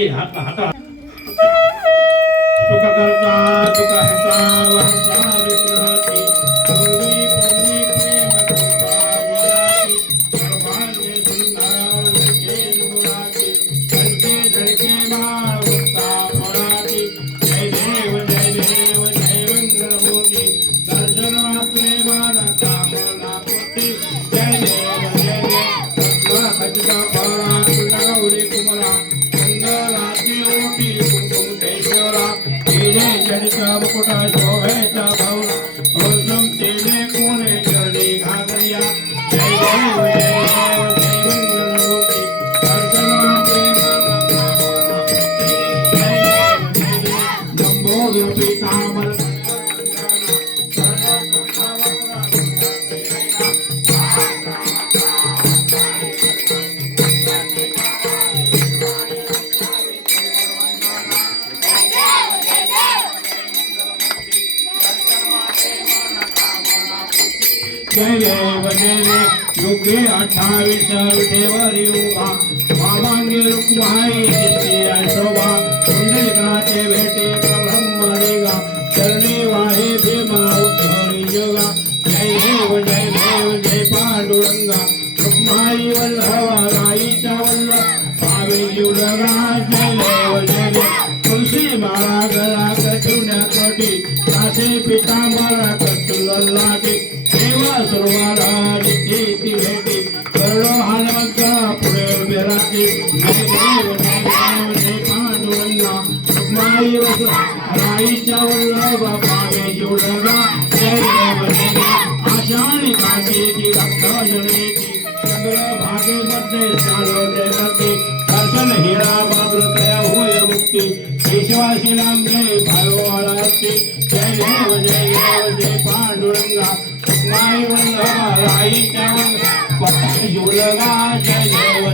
घे हाता सुख करता सुख हसा वरता विघ्नाची पूर्वी पूर्वी प्रेम कृपा विलासी सर्वांगे सुंदर उनके नुराची धडके धडके माळ मुक्ता फळाची जय देव जय मंगलमूर्ती दर्शन मात्रे मन कामना पूर्ती जय देव खचिता फळा गौरी कुमरा मंगलाची ओटी कुंकुम केशवरा तिने जडिता मुकुटा शोभेचा भावना ओझम तिने कोणे चरणी घागरिया जय देव जय मंगलमूर्ती दर्शन प्रेम नमो पीतांबर जय देव योगे 28 विठेवरी उभा मामांगे रुक्माई दिसती शोभा कुंडलिकाचे भेटे ब्रह्मरेगा चरणी वाहे भीमा उद्धरी योगा जय देव जय पांडुरंगा रुक्माई वल्लभा राईच्या वल्लभ भावे जीवलगा जय देव तुलसी माळा गळा कठुण्या कोटी कासे पितांबरा कस्तुरल्लाटी देवा सर्वाला नित्य भेटी करुणो हनुमंता पुढे उभे राहते जय पांडुरंगा रुक्माई राईच्या वल्लभ भावे जीवलगा जय देव आषाढी काठीची रक्तजनेची चंद्रभागे मध्ये चालो जयते दर्शन हिरा मात्र तया होय मुक्ती केशवाशी नांगे भावाला असते जय देव जय पांडुरंगा रुक्माई वल्लभा राईच्या जीवलगा जय देव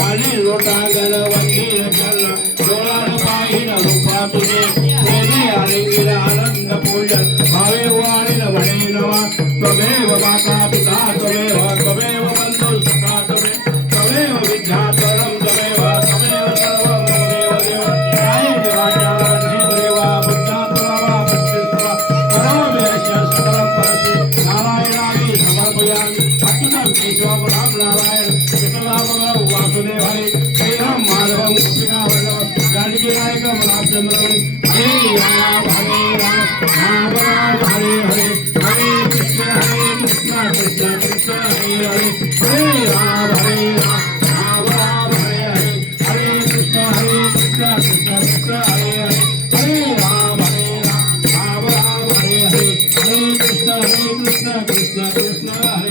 वाले लोटा गल वंदीर चल डोळान पाहिन रूपा तुझे प्रेमी आलिंगिल आनंद पूजन भावे वाणीन वणे नवा त्वमेव माता पिता त्वमेव बंधु सखा त्वमेव विद्याधरं त्वमेव सर्वं त्वमेव देव जय देवाचा देवा बुद्धात्मा पतिस्वा परमेश सकलं परसे नारायणाय समर्पयामि अच्युतं केशवं राम नारायण कृष्णदामोदरं वासुदेवाय श्रीराम माधवं गोपिकावल्लभं जानकी नायकं रामचंद्रमणि हरे राम राम राम हरे हरे हरे कृष्ण कृष्ण कृष्ण हरे हरे हरे राम राम राम हरे हरे हरे कृष्ण कृष्ण कृष्ण हरे हरे हरे राम राम राम हरे हरे हरे कृष्ण कृष्ण कृष्ण हरे